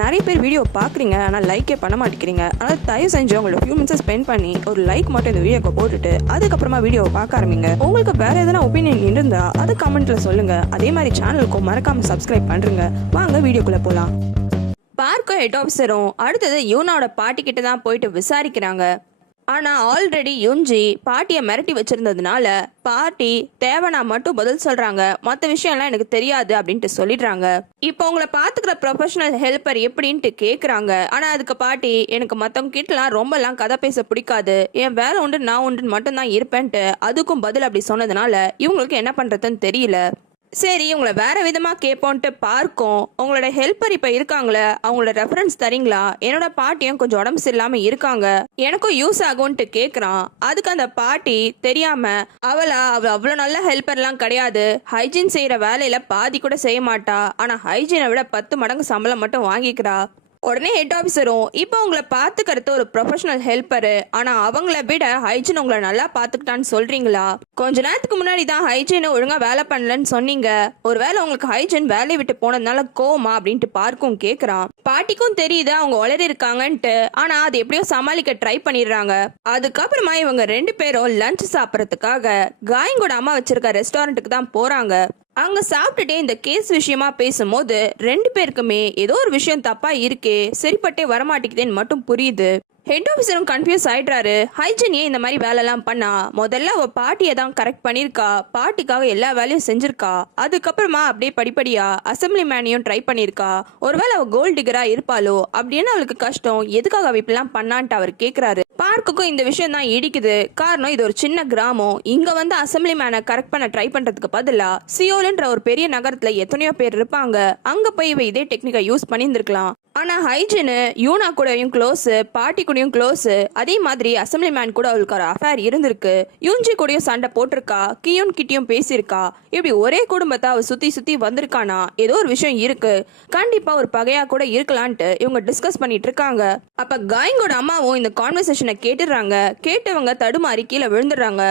நிறைய பேர் வீடியோ பார்க்குறீங்க, ஆனால் லைக்கே பண்ண மாட்டேங்கிறீங்க. ஆனால் தயவு செஞ்சு உங்களோட ஃபியூ மினிட்ஸ் ஸ்பெண்ட் பண்ணி ஒரு லைக் மட்டும் இந்த வீடியோக்கு போட்டுட்டு அதுக்கப்புறமா வீடியோவை பார்க்க ஆரம்பிங்க. உங்களுக்கு வேற எதனா ஒப்பீனியன் இருந்தா அது கமெண்ட்ல சொல்லுங்க. அதே மாதிரி சேனலுக்கும் மறக்காம சப்ஸ்கிரைப் பண்றீங்க. வாங்க வீடியோக்குள்ள போலாம். பார்க்கும் ஹெட் ஆஃபீஸரும் அடுத்தது யூனாவோட பாட்டி கிட்ட தான் போயிட்டு விசாரிக்கிறாங்க. ஆனால் ஆல்ரெடி யுஞ்சி பாட்டியை மிரட்டி வச்சிருந்ததுனால பாட்டி தேவனா மட்டும் பதில் சொல்றாங்க. மற்ற விஷயம்லாம் எனக்கு தெரியாது அப்படின்ட்டு சொல்லிடுறாங்க. இப்போ உங்களை பார்த்துக்கிற ப்ரொஃபஷனல் ஹெல்ப்பர் எப்படின்ட்டு கேட்குறாங்க. ஆனால் அதுக்கு பாட்டி, எனக்கு மற்றவங்க கிட்டலாம் ரொம்பலாம் கதை பேச பிடிக்காது, என் வேலை உண்டு நான் உண்டுன்னு மட்டும்தான் இருப்பேன்ட்டு அதுக்கும் பதில் அப்படி சொன்னதுனால இவங்களுக்கு என்ன பண்ணுறதுன்னு தெரியல. சரி, உங்களை வேற விதமாக கேட்போன்ட்டு பார்க்கும் உங்களோட ஹெல்ப்பர் இப்போ இருக்காங்களே, அவங்களோட ரெஃபரன்ஸ் தரீங்களா? என்னோட பாட்டியும் கொஞ்சம் உடம்பு சரியில்லாமல் இருக்காங்க, எனக்கும் யூஸ் ஆகும்ன்ட்டு கேட்குறான். அதுக்கு அந்த பாட்டி தெரியாம, அவள் அவ்வளோ நல்ல ஹெல்ப்பர்லாம் கிடையாது, ஹைஜீன் செய்கிற வேலையில பாதி கூட செய்ய மாட்டா, ஆனால் ஹைஜீனை விட 10 மடங்கு சம்பளம் மட்டும் வாங்கிக்கிறா. உடனே ஹெட் ஆஃபீஸரும், இப்போ உங்களை பார்த்துக்கிறது ஒரு ப்ரொஃபஷனல் ஹெல்ப்பரு, ஆனால் அவங்கள விட ஹைஜீன் உங்களை நல்லா பார்த்துக்கிட்டான்னு சொல்றீங்களா? கொஞ்ச நேரத்துக்கு முன்னாடி தான் ஹைஜீனை ஒழுங்காக வேலை பண்ணலன்னு சொன்னீங்க. ஒருவேளை உங்களுக்கு ஹைஜீன் வேலையை விட்டு போனதுனால கோமா அப்படின்ட்டு பார்க்கும் கேட்குறான். பாட்டிக்கும் தெரியுது அவங்க உளறி இருக்காங்கன்ட்டு, ஆனால் அது எப்படியோ சமாளிக்க ட்ரை பண்ணிடுறாங்க. அதுக்கப்புறமா இவங்க 2 பேரும் லஞ்ச் சாப்பிட்றதுக்காக காயங்கோட அம்மா வச்சிருக்க ரெஸ்டாரண்ட்டுக்கு தான் போறாங்க. அங்க சாப்பிட்டுட்டே இந்த கேஸ் விஷயமா பேசும்போது 2 பேருக்குமே ஏதோ ஒரு விஷயம் தப்பா இருக்கே, சரிப்பட்டே வரமாட்டேங்குதுன்னு மட்டும் புரியுது. ஹெட் ஆஃபீஸரும் கன்ஃபியூஸ் ஆயிடுறாரு. ஹைஜீன் ஏன் இந்த மாதிரி வேலைலாம் பண்ணா? முதல்ல அவ பாட்டியை தான் கரெக்ட் பண்ணியிருக்கா, பாட்டிக்காக எல்லா வேலையும் செஞ்சிருக்கா. அதுக்கப்புறமா அப்படியே படிப்படியா அசம்பிளி மேனையும் ட்ரை பண்ணியிருக்கா. ஒருவேளை அவ கோல்ட் டிகரா இருப்பாளோ அப்படின்னு அவளுக்கு கஷ்டம். எதுக்காக அவ இப்படிலாம் பண்ணான்ட்டு அவர் கேட்குறாரு. பார்க்குக்கும் இந்த விஷயம் தான் இடிக்குது. காரணம், இது ஒரு சின்ன கிராமம். இங்க வந்து அசம்பிளி மேனை கரெக்ட் பண்ண ட்ரை பண்றதுக்கு பதிலா சியோல்ன்ற ஒரு பெரிய நகரத்துல எத்தனையோ பேர் இருப்பாங்க, அங்க போய் இவ இதே டெக்னிக்கை யூஸ் பண்ணியிருந்திருக்கலாம். ஆனா ஹைஜீனு யூனா கூடயும் க்ளோஸ், பாட்டி கூடயும் க்ளோஸ், அதே மாதிரி அசம்பிளி மேன் கூட அவளுக்கு ஒரு அஃபேர் இருந்திருக்கு. யூஞ்சி கூடயும் சண்டை போட்டிருக்கா, கியூன் கிட்டயும் பேசியிருக்கா. இப்படி ஒரே குடும்பத்தை அவ சுத்தி சுத்தி வந்திருக்கானா, ஏதோ ஒரு விஷயம் இருக்கு, கண்டிப்பா ஒரு பகையா கூட இருக்கலான்ட்டு இவங்க டிஸ்கஸ் பண்ணிட்டு இருக்காங்க. அப்ப காயங்கோட அம்மாவும் இந்த கான்வர்சேஷனை கேட்டுடுறாங்க. கேட்டவங்க தடுமாறி கீழே விழுந்துடுறாங்க.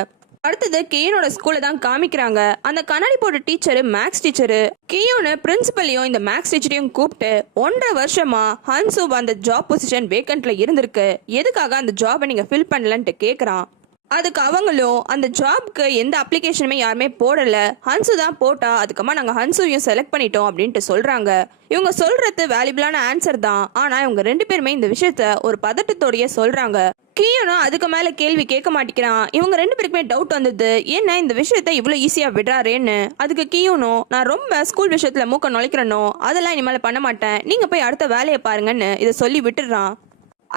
அடுத்தது கியோனோட ஸ்கூல்ல தான் காமிக்கிறாங்க. அந்த கண்ணாடி போட்ட டீச்சரு மேக்ஸ் டீச்சரு. கியோனு பிரின்சிபலையும் இந்த மேக்ஸ் டீச்சரையும் கூப்பிட்டு 1.5 வருஷமா ஹன்சு அந்த ஜாப் பொசிஷன் வேக்கன்ட்ல இருந்திருக்கு, எதுக்காக அந்த ஜாபை நீங்க ஃபில் பண்ணலன்ட்டு கேட்குறான். அதுக்கு அவங்களும், அந்த ஜாப்க்கு எந்த அப்ளிகேஷனுமே யாருமே போடல, ஹன்சு தான் போட்டா, அதுக்கப்புறமா நாங்கள் ஹன்சுவையும் செலக்ட் பண்ணிட்டோம் அப்படின்ட்டு சொல்றாங்க. இவங்க சொல்றது வேல்யூபிளான ஆன்சர் தான். ஆனா இவங்க 2 பேருமே இந்த விஷயத்த ஒரு பதட்டத்தோடய சொல்றாங்க. கியோனும் அதுக்கு மேல கேள்வி கேட்க மாட்டேங்கிறான். இவங்க 2 பேருக்குமே டவுட் வந்தது, என்ன இந்த விஷயத்த இவ்வளவு ஈஸியா விடுறாரேன்னு. அதுக்கு கியோனும், நான் ரொம்ப ஸ்கூல் விஷயத்துல மூக்க நுழைக்கிறனோ அதெல்லாம் இனிமேல பண்ண மாட்டேன், நீங்க போய் அடுத்த வேலையை பாருங்கன்னு இதை சொல்லி விட்டுடுறான்.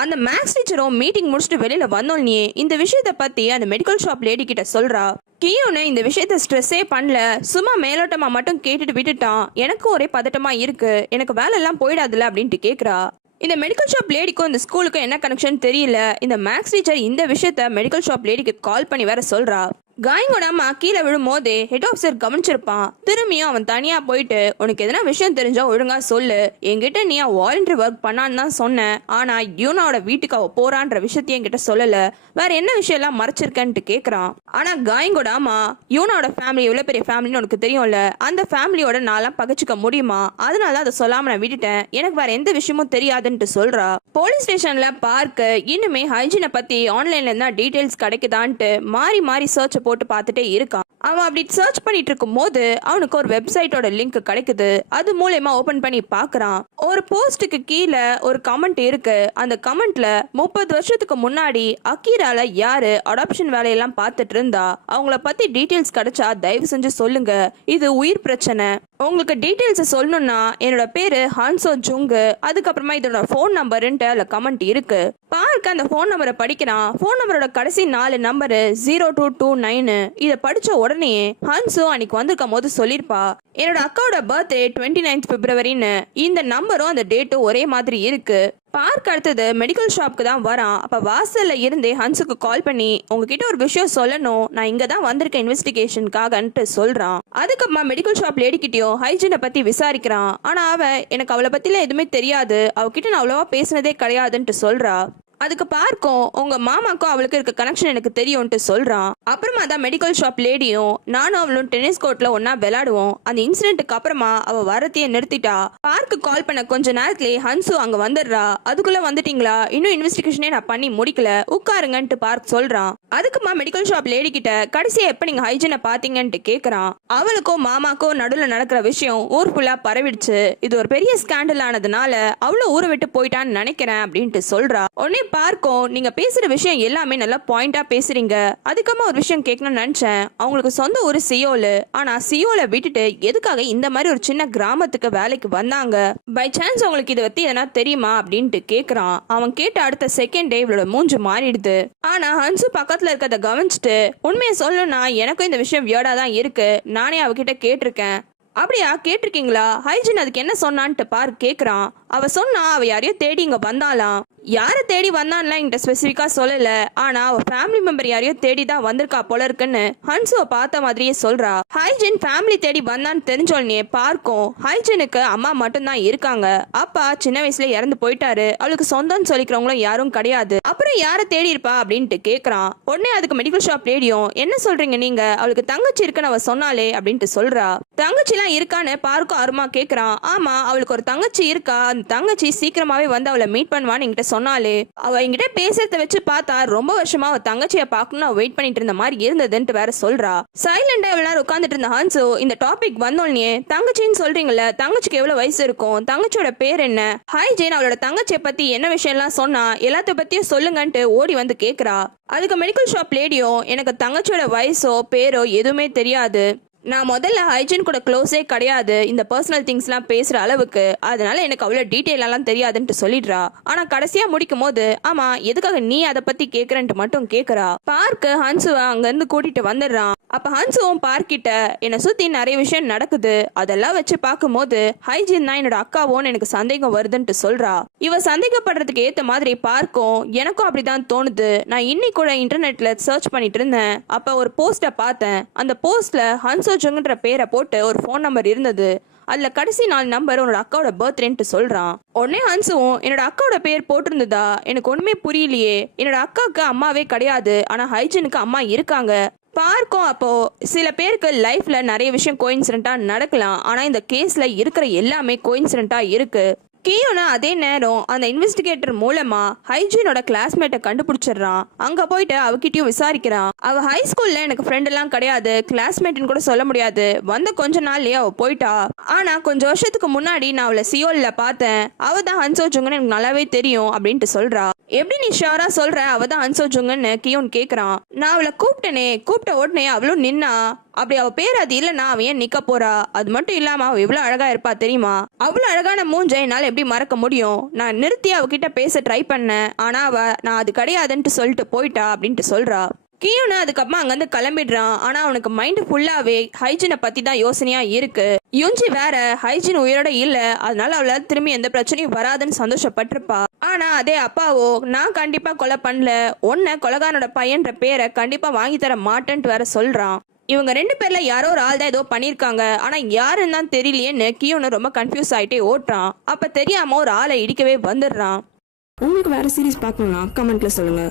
அந்த மேக்ஸ் டீச்சரும் மீட்டிங் முடிச்சுட்டு வெளியில வந்தோன்னே இந்த விஷயத்த பத்தி அந்த மெடிக்கல் ஷாப் லேடி கிட்ட சொல்றா. கியோனு இந்த விஷயத்த ஸ்ட்ரெஸ்ஸே பண்ணல, சும்மா மேலோட்டமா மட்டும் கேட்டுட்டு விட்டுட்டான். எனக்கு ஒரே பதட்டமா இருக்கு, எனக்கு வேலை எல்லாம் போயிடாதுல அப்படின்ட்டு கேக்குறா. இந்த மெடிக்கல் ஷாப் லேடிக்கும் இந்த ஸ்கூலுக்கும் என்ன கனெக்ஷன் தெரியல. இந்த மேக்ஸ் டீச்சர் இந்த விஷயத்த மெடிக்கல் ஷாப் லேடிக்கு கால் பண்ணி வேற சொல்றா. காயங்கோட அம்மா கீழே விழும் போதே ஹெட் ஆஃபீஸர் கவனிச்சிருப்பான். திரும்பியும் அவன் தனியா போயிட்டு, உனக்கு எதனா விஷயம் தெரிஞ்சா ஒழுங்கா சொல்லு, என்கிட்ட நீ வாலண்டரி ஒர்க் பண்ணான்னு தான் சொன்னேன், ஆனா யூனாவோட வீட்டுக்கு அவ போறான்ற விஷயத்தையும் என்கிட்ட சொல்லல, வேற என்ன விஷயம் எல்லாம் மறைச்சிருக்கேன்ட்டு கேட்கறான். ஆனா காயங்கோட அம்மா, யூனாவோட ஃபேமிலி எவ்வளவு பெரிய ஃபேமிலின்னு உனக்கு தெரியும்ல, அந்த ஃபேமிலியோட நான்லாம் பகச்சுக்க முடியுமா, அதனால அதை சொல்லாம நான் விட்டுட்டேன், எனக்கு வேற எந்த விஷயமும் தெரியாதுன்ட்டு சொல்றா. போலீஸ் ஸ்டேஷன்ல பார்க்க இன்னுமே ஹைஜீனை பத்தி ஆன்லைன்ல இருந்தா டீடைல்ஸ் கிடைக்குதான்ட்டு மாறி மாறி சர்ச் போட்டு பார்த்துட்டே இருக்கான். அவன் அப்படி சர்ச் பண்ணிட்டு இருக்கும் போது அவனுக்கு ஒரு வெப்சைட்டோட லிங்க் கிடைக்குது. அது மூலமா ஓபன் பண்ணி பார்க்கறான். ஒரு போஸ்டுக்கு கீழே ஒரு கமெண்ட் இருக்கு. அந்த கமெண்ட்ல 30 வருஷத்துக்கு முன்னாடி அக்கீரால யாரு அடாப்ஷன் வேலையெல்லாம் பார்த்துட்டு இருந்தா, அவங்கள பத்தி டீடைல்ஸ் கிடைச்சா தயவு செஞ்சு சொல்லுங்க, இது உயிர் பிரச்சனை. உங்களுக்கு டீடைல்ஸ் சொல்லணும்னா என்னோட பேரு ஹான்சோ ஜுங்கு, அதுக்கப்புறமா இதோட ஃபோன் நம்பருன்ட்டு அதுல கமெண்ட் இருக்கு. பார்க்க அந்த ஃபோன் நம்பரை படிக்கிறான். ஃபோன் நம்பரோட கடைசி 4 நம்பரு 0229. இதை படிச்ச உடனே ஹன்சு அன்னைக்கு வந்திருக்கும் போது சொல்லிருப்பா, என்னோட அக்காவோட பர்த்டே 29 பிப்ரவரின்னு. இந்த நம்பரும் அந்த டேட்டும் ஒரே மாதிரி இருக்கு. பார்க்க அடுத்தது மெடிக்கல் ஷாப்க்கு தான் வரான். அப்ப வாசல்ல இருந்தே ஹன்ஸுக்கு கால் பண்ணி, உங்ககிட்ட ஒரு விஷயம் சொல்லணும், நான் இங்க தான் வந்திருக்கேன் இன்வெஸ்டிகேஷனுக்காகன்ட்டு சொல்றான். அதுக்கப்புறமா மெடிக்கல் ஷாப் லேடிக்கிட்டயும் ஹைஜீனை பத்தி விசாரிக்கிறான். ஆனா அவ, எனக்கு அவளை பத்திலாம் எதுவுமே தெரியாது, அவகிட்ட நான் அவ்வளவா பேசினதே கிடையாதுன்ட்டு சொல்றா. அதுக்கு பார்க்கும், உங்க மாமாக்கும் அவளுக்கு இருக்க கனெக்ஷன் எனக்கு தெரியும்ட்டு சொல்றான். அப்புறமா தான் மெடிக்கல் ஷாப் லேடியும் நானும் அவளும் டென்னிஸ் கோர்ட்ல ஒன்னா விளையாடுவோம். அந்த இன்சிடென்ட்டுக்கு அப்புறமா அவ வரத்தையே நிறுத்திட்டா. பார்க்கு கால் பண்ண கொஞ்ச நேரத்திலேயே ஹன்சு அங்க வந்துடுறா. அதுக்குள்ள வந்துட்டீங்களா, இன்னும் இன்வெஸ்டிகேஷனே நான் பண்ணி முடிக்கல, உட்காருங்கன்ட்டு பார்க் சொல்றான். அதுக்குமா மெடிக்கல் ஷாப் லேடி கிட்ட கடைசியா எப்ப நீங்க ஹைஜீனை பாத்தீங்கன்ட்டு கேக்குறான். அவளுக்கும் மாமாக்கும் நடுவுல நடக்கிற விஷயம் ஊர் ஃபுல்லா பரவிடுச்சு. இது ஒரு பெரிய ஸ்கேண்டல் ஆனதுனால அவ்வளவு ஊரை விட்டு போயிட்டான்னு நினைக்கிறேன் அப்படின்ட்டு சொல்றா. உடனே பார்க்கும், நீங்க பேசுற விஷயம் எல்லாமே நல்லா பாயிண்டா பேசுறீங்க. அதுக்கப்புறமா ஒரு விஷயம் கேட்கணும்னு நினைச்சேன். அவங்களுக்கு சொந்த ஒரு சியோலு, ஆனா சியோல விட்டுட்டு எதுக்காக இந்த மாதிரி ஒரு சின்ன கிராமத்துக்கு வேலைக்கு வந்தாங்க? பை சான்ஸ் உங்களுக்கு இதை பத்தி எதனா தெரியுமா அப்படின்ட்டு கேக்குறான். அவன் கேட்ட அடுத்த செகண்டே இவளோட மூஞ்சு மாறிடுது. ஆனா ஹன்சு பக்கத்துல இருக்கத கவனிச்சுட்டு, உண்மையை சொல்லணும்னா எனக்கும் இந்த விஷயம் வியர்டா தான் இருக்கு, நானே அவகிட்ட கேட்டிருக்கேன். அப்படியா, கேட்டிருக்கீங்களா? ஹைஜீன் அதுக்கு என்ன சொன்னான்ட்டு பார்க் கேக்குறான். அவ சொன்னா அவ யாரையோ தேடி இங்க வந்தாலாம். யாரை தேடி வந்தான்லாம் என்கிட்ட ஸ்பெசிஃபிக்கா சொல்லல, ஆனா அவ ஃபேமிலி மெம்பர் யாரையோ தேடி தான் வந்திருக்கா போல இருக்குன்னு ஹன்சுவை பார்த்த மாதிரியே சொல்றா. ஹைஜீன் ஃபேமிலி தேடி வந்தான்னு தெரிஞ்சோடனே பார்க்கும், ஹைஜீனுக்கு அம்மா மட்டும்தான் இருக்காங்க. அப்பா சின்ன வயசுல இறந்து போயிட்டாரு, அவளுக்கு சொந்தம்னு சொல்லிக்கிறவங்களும் யாரும் கிடையாது. அப்புறம் யாரை தேடி இருப்பா அப்படின்ட்டு கேக்குறான். உடனே அதுக்கு மெடிக்கல் ஷாப் லேடியும், என்ன சொல்றீங்க நீங்க, அவளுக்கு தங்கச்சி இருக்குன்னு அவ சொன்னாலே அப்படின்ட்டு சொல்றா. தங்கச்சிலாம் இருக்கான்னு பார்க்கும் அருமா கேக்குறான். ஆமா, அவளுக்கு ஒரு தங்கச்சி இருக்கா, அந்த தங்கச்சி சீக்கிரமாவே வந்து அவளை மீட் பண்ணுவான்னு என்கிட்ட சொன்னாலே. அவ என்கிட்ட பேசுறத வச்சு பார்த்தா ரொம்ப வருஷமா அவ தங்கச்சியை பார்க்கணும் வெயிட் பண்ணிட்டு இருந்த மாதிரி இருந்ததுன்ட்டு வேற சொல்றா. சைலண்டா எவ்வளவு நேரம் உட்காந்துட்டு இருந்த ஹன்சு இந்த டாபிக் வந்தோடனே, தங்கச்சின்னு சொல்றீங்கல்ல, தங்கச்சிக்கு எவ்வளவு வயசு இருக்கும், தங்கச்சியோட பேர் என்ன, ஹைஜீன் அவளோட தங்கச்சியை பத்தி என்ன விஷயம் எல்லாம் சொன்னா எல்லாத்த பத்தியும் சொல்லுங்கன்ட்டு ஓடி வந்து கேக்குறா. அதுக்கு மெடிக்கல் ஷாப் லேடியும், எனக்கு தங்கச்சியோட வயசோ பேரோ எதுவுமே தெரியாது, நான் முதல்ல ஹைஜீன் கூட க்ளோஸே கிடையாது இந்த பர்சனல் திங்ஸ்லாம் பேசுற அளவுக்கு, அதனால எனக்கு அவ்வளோ டீட்டெயிலெல்லாம் தெரியாதுன்ட்டு சொல்லிடுறா. ஆனா கடைசியா முடிக்கும் போது, ஆமா எதுக்காக நீ அதை பத்தி கேட்கறன்ட்டு மட்டும் கேட்கறா. பார்க்கு ஹன்சுவை அங்கிருந்து கூட்டிட்டு வந்துடுறான். அப்ப ஹன்சுவும் பார்க்கிட்ட, என்னை சுத்தி நிறைய விஷயம் நடக்குது, அதெல்லாம் வச்சு பார்க்கும்போது ஹைஜீன் தான் என்னோட அக்காவோன்னு எனக்கு சந்தேகம் வருதுன்ட்டு சொல்றா. இவ சந்தேகப்படுறதுக்கு ஏத்த மாதிரி பார்க்கும், எனக்கும் அப்படிதான் தோணுது, நான் இன்னைக்கு கூட இன்டர்நெட்ல சர்ச் பண்ணிட்டு இருந்தேன். அப்ப ஒரு போஸ்ட பார்த்தேன். அந்த போஸ்ட்ல ஹன்சு ஜுங்குன்ற பேரை போட்டு ஒரு ஃபோன் நம்பர் இருந்தது. அதுல கடைசி 4 நம்பர் உன்னோட அக்காவோட பர்த்டேன்ட்டு சொல்றான். உடனே ஹன்சுவும், என்னோட அக்காவோட பேர் போட்டிருந்ததா, எனக்கு ஒண்ணுமே புரியலையே, என்னோட அக்காவுக்கு அம்மாவே கிடையாது, ஆனா ஹைஜீனுக்கு அம்மா இருக்காங்க. பார்க்கும், அப்போ சில பேருக்கு லைஃப்ல நிறைய விஷயம் கோயின்சிடென்ட்டா நடக்கலாம், ஆனா இந்த கேஸ்ல இருக்கிற எல்லாமே கோயின்சிடென்ட்டா இருக்கு. கியோனா அதே நேரம் அந்த இன்வெஸ்டிகேட்டர் மூலமா ஹைஜீனோட கிளாஸ்மேட்டை கண்டுபிடிச்சிடுறான். அங்க போயிட்டு அவகிட்டயும் விசாரிக்கிறான். அவ ஹை ஸ்கூல்ல எனக்கு ஃப்ரெண்ட் எல்லாம் கிடையாது, கிளாஸ்மேட்னு கூட சொல்ல முடியாது, வந்த கொஞ்ச நாள்லயே அவ போயிட்டா. ஆனா கொஞ்சம் வருஷத்துக்கு முன்னாடி நான் அவளை சியோல்ல பார்த்தேன், அவ தான் ஹன்சோ ஜுங்குன்னு எனக்கு நல்லாவே தெரியும் அப்படின்ட்டு சொல்றா. எப்படி நீ ஷியோரா சொல்ற அவ தான் ஹன்சோ ஜுங்குன்னு கியோன் கேக்குறான். நான் அவளை கூப்பிட்டனே, கூப்பிட்ட உடனே அவளும் நின்னா, அப்படி அவ பேர் அது இல்லைன்னா அவன் ஏன் நிக்க போறா? அது மட்டும் இல்லாம அவ எவ்வளவு அழகா இருப்பா தெரியுமா? அவ்வளவு அழகான மூஞ்ச என்னால எப்படி மறக்க முடியும்? நான் நிறுத்தி அவகிட்ட பேச ட்ரை பண்ணேன், ஆனா அவ நான் அது கிடையாதுன்ட்டு சொல்லிட்டு போயிட்டா அப்படின்ட்டு சொல்றா. கியோனா அதுக்கப்புறமா அங்கிருந்து கிளம்பிடுறான். ஆனா அவனுக்கு மைண்ட் ஃபுல்லாவே ஹைஜீனை பத்தி தான் யோசனையா இருக்கு. யுஞ்சி வேற ஹைஜீன் உயிரோட இல்ல, அதனால அவளால திரும்பி எந்த பிரச்சனையும் வராதுன்னு சந்தோஷப்பட்டிருப்பா. ஆனா அதே அப்பாவோ, நான் கண்டிப்பா கொலை பண்ணல, உன்னை கொலகாரனோட பையன்ற பேரை கண்டிப்பா வாங்கி தர மாட்டேன்ட்டு வேற சொல்றான். இவங்க 2 பேர்ல யாரோ ஒரு ஆள் தான் ஏதோ பண்ணிருக்காங்க, ஆனா யாருன்னு தான் தெரியலையேன்னு கியோன்னு ரொம்ப கன்ஃபியூஸ் ஆயிட்டே ஓட்டுறான். அப்ப தெரியாம ஒரு ஆளை இடிக்கவே வந்துடுறான். உங்களுக்கு வேற சீரிஸ் பார்க்கணும்னா கமெண்ட்ல சொல்லுங்க.